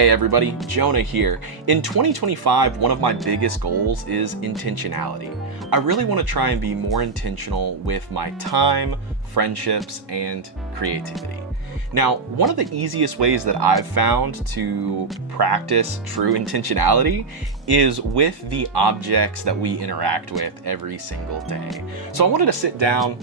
Hey everybody, Jonah here. In 2025, one of my biggest goals is intentionality. I really want to try and be more intentional with my time, friendships, and creativity. Now, one of the easiest ways that I've found to practice true intentionality is with the objects that we interact with every single day. So I wanted to sit down,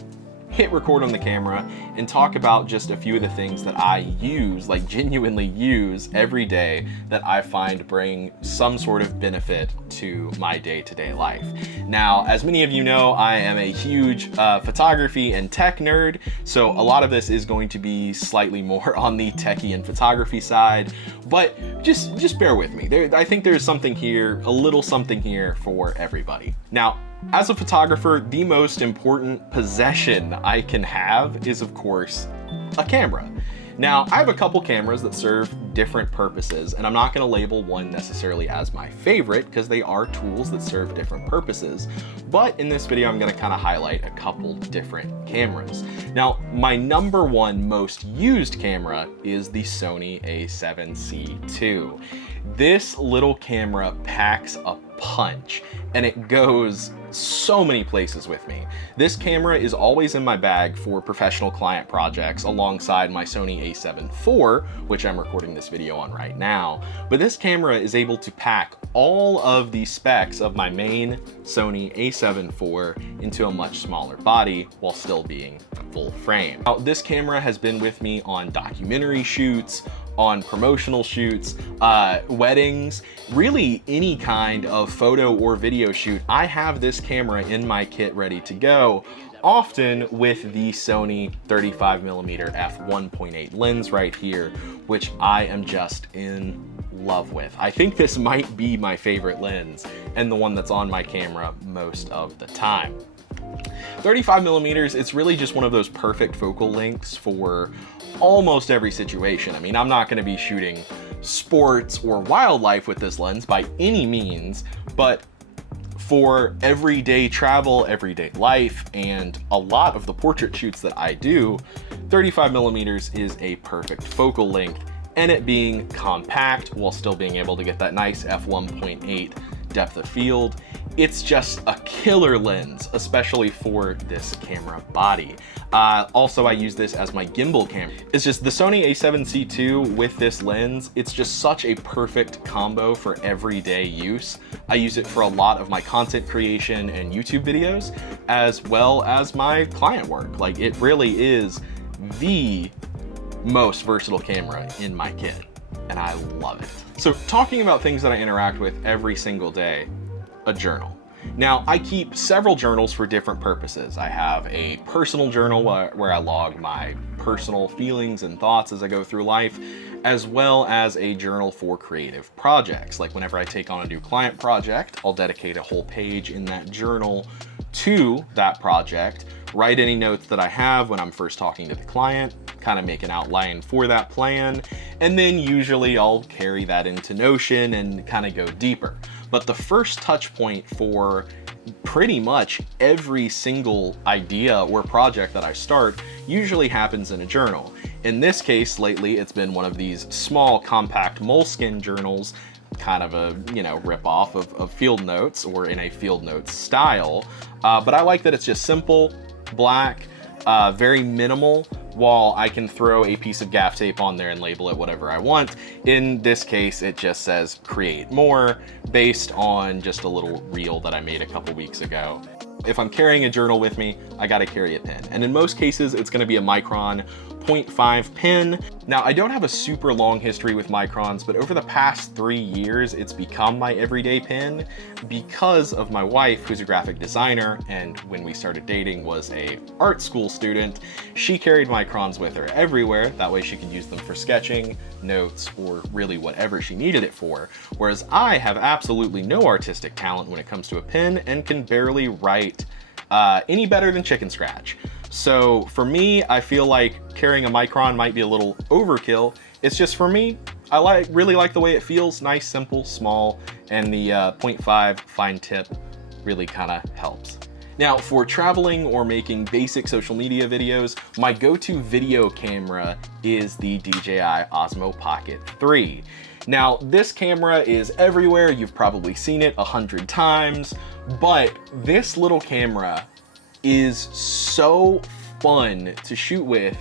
hit record on the camera, and talk about just a few of the things that I use, like genuinely use every day, that I find bring some sort of benefit to my day-to-day life. Now, as many of you know, I am a huge photography and tech nerd, so a lot of this is going to be slightly more on the techie and photography side, but just bear with me. I think there's something here, a little something here for everybody. Now, as a photographer, the most important possession I can have is, of course, a camera. Now, I have a couple cameras that serve different purposes, and I'm not going to label one necessarily as my favorite because they are tools that serve different purposes. But in this video, I'm going to kind of highlight a couple different cameras. Now, my number one most used camera is the Sony a7C II. This little camera packs a punch, and it goes so many places with me. This camera is always in my bag for professional client projects alongside my Sony a7 IV, which I'm recording this video on right now. But this camera is able to pack all of the specs of my main Sony a7 IV into a much smaller body while still being full frame. Now, this camera has been with me on documentary shoots, on promotional shoots, weddings, really any kind of photo or video shoot. I have this camera in my kit ready to go, often with the Sony 35mm f1.8 lens right here, which I am just in love with. I think this might be my favorite lens and the one that's on my camera most of the time. 35mm, it's really just one of those perfect focal lengths for almost every situation. I mean, I'm not going to be shooting sports or wildlife with this lens by any means, but for everyday travel, everyday life, and a lot of the portrait shoots that I do, 35mm is a perfect focal length, and it being compact while still being able to get that nice f1.8 depth of field, it's just a killer lens, especially for this camera body. Also, I use this as my gimbal camera. It's just the Sony a7C II with this lens, it's just such a perfect combo for everyday use. I use it for a lot of my content creation and YouTube videos, as well as my client work. Like, it really is the most versatile camera in my kit, and I love it. So, talking about things that I interact with every single day, a journal. Now, I keep several journals for different purposes. I have a personal journal where I log my personal feelings and thoughts as I go through life, as well as a journal for creative projects. Like whenever I take on a new client project, I'll dedicate a whole page in that journal to that project, write any notes that I have when I'm first talking to the client, kind of make an outline for that plan, and then usually I'll carry that into Notion and kind of go deeper. But the first touch point for pretty much every single idea or project that I start usually happens in a journal. In this case, lately, it's been one of these small, compact Moleskine journals, kind of a, rip-off of Field Notes, or in a Field Notes style. But I like that it's just simple, black, very minimal, while I can throw a piece of gaff tape on there and label it whatever I want. In this case, it just says create more, based on just a little reel that I made a couple weeks ago. If I'm carrying a journal with me, I gotta carry a pen. And in most cases, it's gonna be a Micron 0.5 pen. Now, I don't have a super long history with Microns, but over the past 3 years, it's become my everyday pen because of my wife, who's a graphic designer, and when we started dating was a art school student. She carried Microns with her everywhere. That way she could use them for sketching, notes, or really whatever she needed it for. Whereas I have absolutely no artistic talent when it comes to a pen and can barely write any better than chicken scratch. So for me, I feel like carrying a Micron might be a little overkill. It's just, for me, I really like the way it feels, nice, simple, small, and the 0.5 fine tip really kind of helps. Now, for traveling or making basic social media videos, my go-to video camera is the DJI Osmo Pocket 3. Now, this camera is everywhere. You've probably seen it 100 times, but this little camera is so fun to shoot with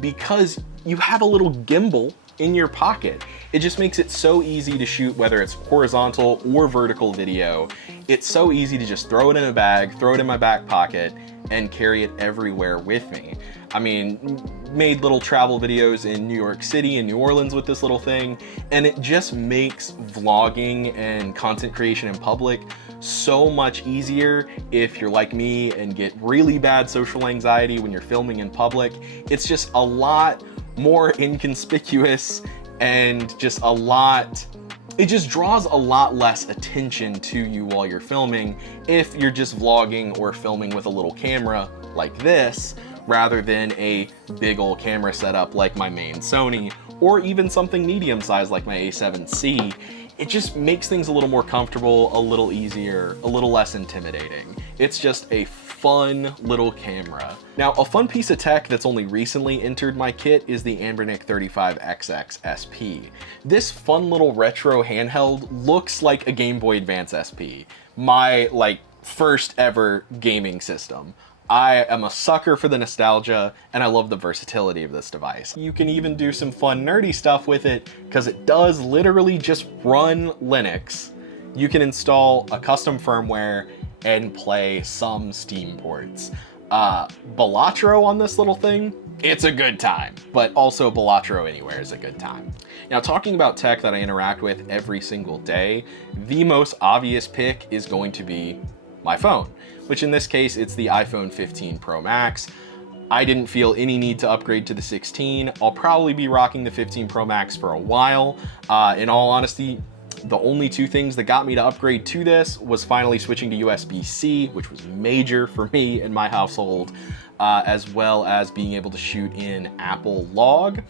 because you have a little gimbal in your pocket. It just makes it so easy to shoot, whether it's horizontal or vertical video. It's so easy to just throw it in a bag, throw it in my back pocket, and carry it everywhere with me. I mean, made little travel videos in New York City and New Orleans with this little thing, and it just makes vlogging and content creation in public so much easier if you're like me and get really bad social anxiety when you're filming in public. It's just a lot more inconspicuous and just it just draws a lot less attention to you while you're filming if you're just vlogging or filming with a little camera like this, rather than a big old camera setup like my main Sony, or even something medium sized like my A7C. It just makes things a little more comfortable, a little easier, a little less intimidating. It's just a fun little camera. Now, a fun piece of tech that's only recently entered my kit is the Anbernic 35XX SP. This fun little retro handheld looks like a Game Boy Advance SP, my first ever gaming system. I am a sucker for the nostalgia, and I love the versatility of this device. You can even do some fun nerdy stuff with it because it does literally just run Linux. You can install a custom firmware and play some Steam ports. Balatro on this little thing, it's a good time, but also Balatro anywhere is a good time. Now, talking about tech that I interact with every single day, the most obvious pick is going to be my phone, which in this case, it's the iPhone 15 Pro Max. I didn't feel any need to upgrade to the 16. I'll probably be rocking the 15 Pro Max for a while. In all honesty, the only two things that got me to upgrade to this was finally switching to USB-C, which was major for me and my household, as well as being able to shoot in Apple Log.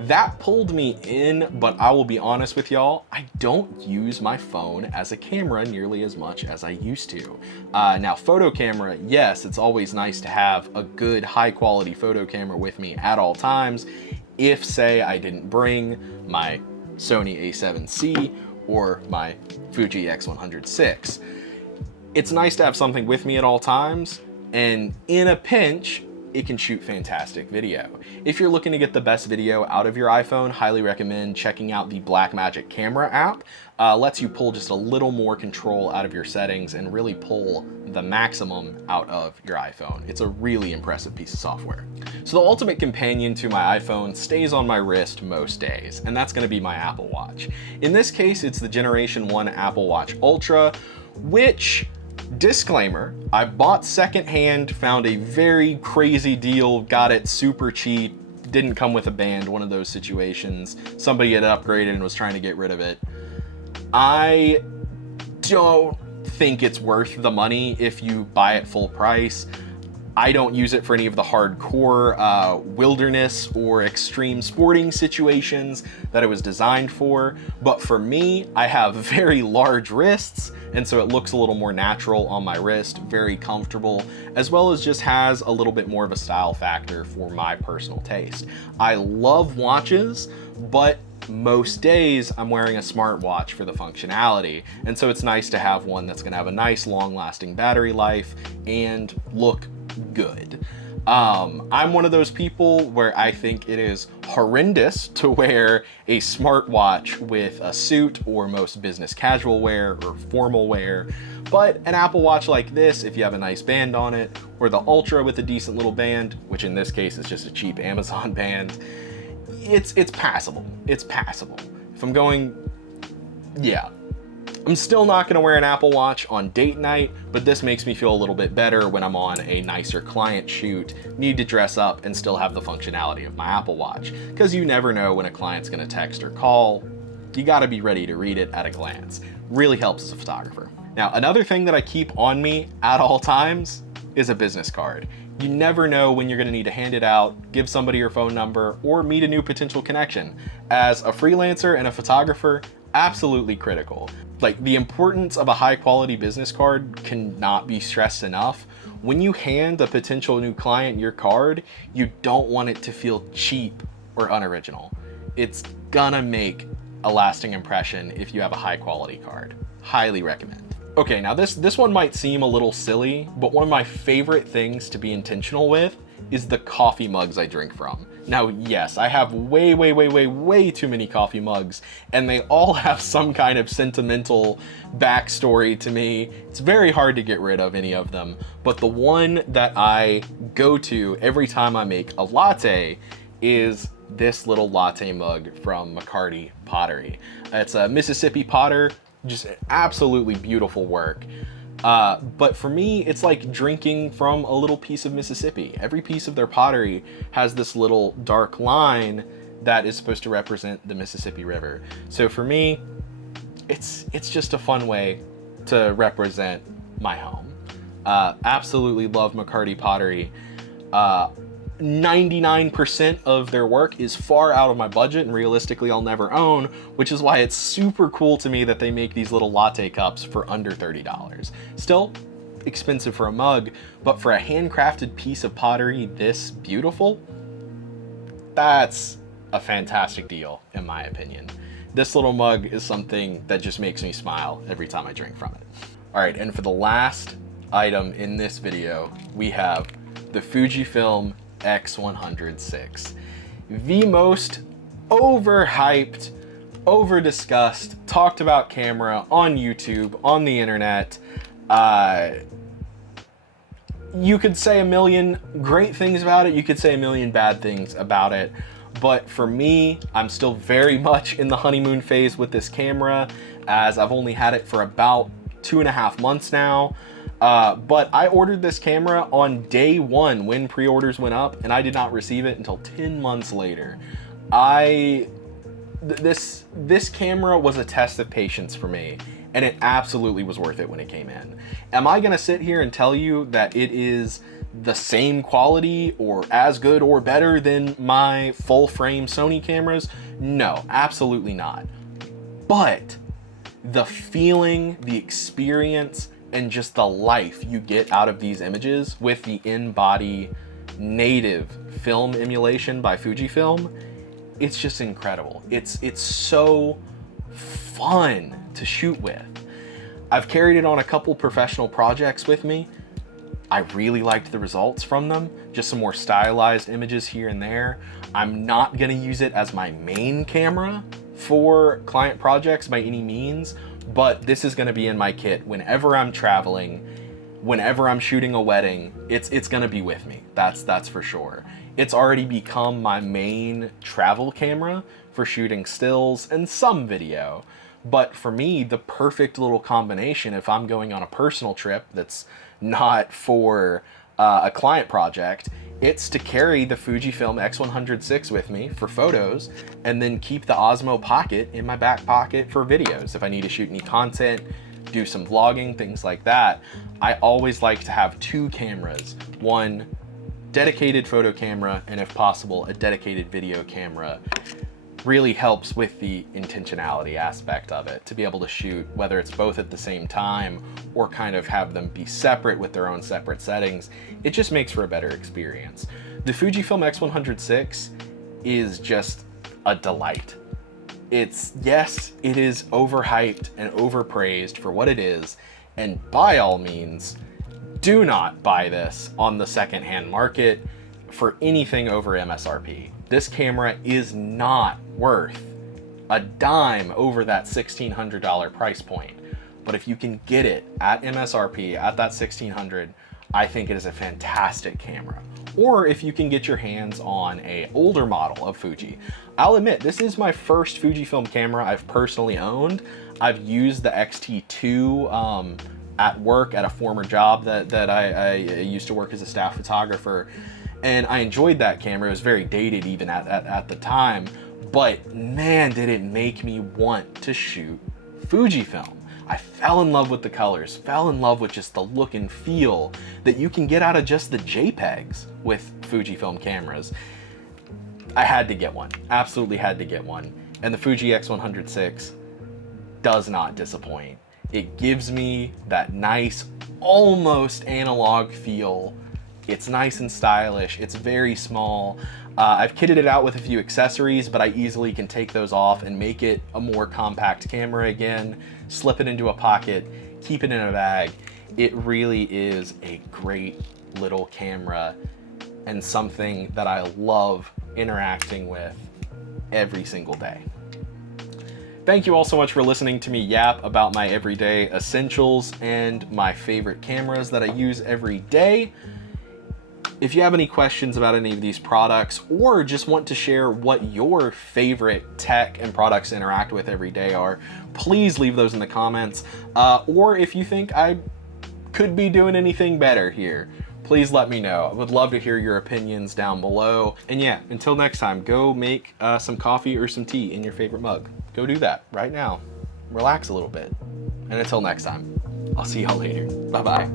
That pulled me in, but I will be honest with y'all, I don't use my phone as a camera nearly as much as I used to. Now, photo camera, yes, it's always nice to have a good high quality photo camera with me at all times. If, say, I didn't bring my Sony A7C or my Fuji X100VI. It's nice to have something with me at all times, and in a pinch, it can shoot fantastic video. If you're looking to get the best video out of your iPhone, highly recommend checking out the Blackmagic camera app. Lets you pull just a little more control out of your settings and really pull the maximum out of your iPhone. It's a really impressive piece of software. So the ultimate companion to my iPhone stays on my wrist most days, and that's gonna be my Apple Watch. In this case, it's the Generation 1 Apple Watch Ultra, which, disclaimer, I bought secondhand, found a very crazy deal, got it super cheap, didn't come with a band, one of those situations. Somebody had upgraded and was trying to get rid of it. I don't think it's worth the money if you buy it full price. I don't use it for any of the hardcore wilderness or extreme sporting situations that it was designed for. But for me, I have very large wrists, and so it looks a little more natural on my wrist, very comfortable, as well as just has a little bit more of a style factor for my personal taste. I love watches, but most days I'm wearing a smartwatch for the functionality, and so it's nice to have one that's gonna have a nice long-lasting battery life and look good. I'm one of those people where I think it is horrendous to wear a smartwatch with a suit or most business casual wear or formal wear, but an Apple Watch like this, if you have a nice band on it, or the Ultra with a decent little band, which in this case is just a cheap Amazon band, it's passable. It's passable. If I'm going, yeah. I'm still not gonna wear an Apple Watch on date night, but this makes me feel a little bit better when I'm on a nicer client shoot, need to dress up and still have the functionality of my Apple Watch. Because you never know when a client's gonna text or call. You gotta be ready to read it at a glance. Really helps as a photographer. Now, another thing that I keep on me at all times is a business card. You never know when you're gonna need to hand it out, give somebody your phone number, or meet a new potential connection. As a freelancer and a photographer, absolutely critical. Like, the importance of a high quality business card cannot be stressed enough. When you hand a potential new client your card, you don't want it to feel cheap or unoriginal. It's gonna make a lasting impression if you have a high quality card. Highly recommend. Okay, now this one might seem a little silly, but one of my favorite things to be intentional with is the coffee mugs I drink from. Now, yes, I have way too many coffee mugs, and they all have some kind of sentimental backstory to me. It's very hard to get rid of any of them, but the one that I go to every time I make a latte is this little latte mug from McCarty Pottery. It's a Mississippi potter, just absolutely beautiful work. But for me, it's like drinking from a little piece of Mississippi. Every piece of their pottery has this little dark line that is supposed to represent the Mississippi River. So for me, it's just a fun way to represent my home. Absolutely love McCarty Pottery. 99% of their work is far out of my budget, and realistically I'll never own, which is why it's super cool to me that they make these little latte cups for under $30. Still expensive for a mug, but for a handcrafted piece of pottery this beautiful, that's a fantastic deal in my opinion. This little mug is something that just makes me smile every time I drink from it. All right, and for the last item in this video, we have the Fujifilm X100VI, the most overhyped, over-discussed, talked about camera on YouTube, on the internet. You could say a million great things about it, you could say a million bad things about it, but for me, I'm still very much in the honeymoon phase with this camera, as I've only had it for about 2.5 months now. But I ordered this camera on day one when pre-orders went up, and I did not receive it until 10 months later. This camera was a test of patience for me, and it absolutely was worth it when it came in. Am I gonna sit here and tell you that it is the same quality or as good or better than my full frame Sony cameras? No, absolutely not. But the feeling, the experience, and just the life you get out of these images with the in-body native film emulation by Fujifilm, it's just incredible. It's so fun to shoot with. I've carried it on a couple professional projects with me. I really liked the results from them, just some more stylized images here and there. I'm not gonna use it as my main camera for client projects by any means, but this is gonna be in my kit whenever I'm traveling, whenever I'm shooting a wedding. It's gonna be with me, that's for sure. It's already become my main travel camera for shooting stills and some video. But for me, the perfect little combination, if I'm going on a personal trip that's not for a client project, it's to carry the Fujifilm X100VI with me for photos, and then keep the Osmo Pocket in my back pocket for videos. If I need to shoot any content, do some vlogging, things like that. I always like to have two cameras, one dedicated photo camera, and if possible, a dedicated video camera. Really helps with the intentionality aspect of it, to be able to shoot whether it's both at the same time or kind of have them be separate with their own separate settings. It just makes for a better experience. The Fujifilm X100VI is just a delight. Yes, it is overhyped and overpraised for what it is, and by all means, do not buy this on the secondhand market for anything over MSRP. This camera is not worth a dime over that $1,600 price point. But if you can get it at MSRP at that $1,600, I think it is a fantastic camera. Or if you can get your hands on an older model of Fuji. I'll admit, this is my first Fujifilm camera I've personally owned. I've used the X-T2 at work at a former job that I used to work as a staff photographer. And I enjoyed that camera. It was very dated even at the time, but man, did it make me want to shoot Fujifilm. I fell in love with the colors, fell in love with just the look and feel that you can get out of just the JPEGs with Fujifilm cameras. I had to get one, absolutely had to get one. And the Fuji X100VI does not disappoint. It gives me that nice almost analog feel. It's nice and stylish. It's very small. I've kitted it out with a few accessories, but I easily can take those off and make it a more compact camera again, slip it into a pocket, keep it in a bag. It really is a great little camera and something that I love interacting with every single day. Thank you all so much for listening to me yap about my everyday essentials and my favorite cameras that I use every day. If you have any questions about any of these products, or just want to share what your favorite tech and products to interact with every day are, please leave those in the comments. Or if you think I could be doing anything better here, please let me know. I would love to hear your opinions down below. And yeah, until next time, go make some coffee or some tea in your favorite mug. Go do that right now. Relax a little bit. And until next time, I'll see y'all later. Bye-bye.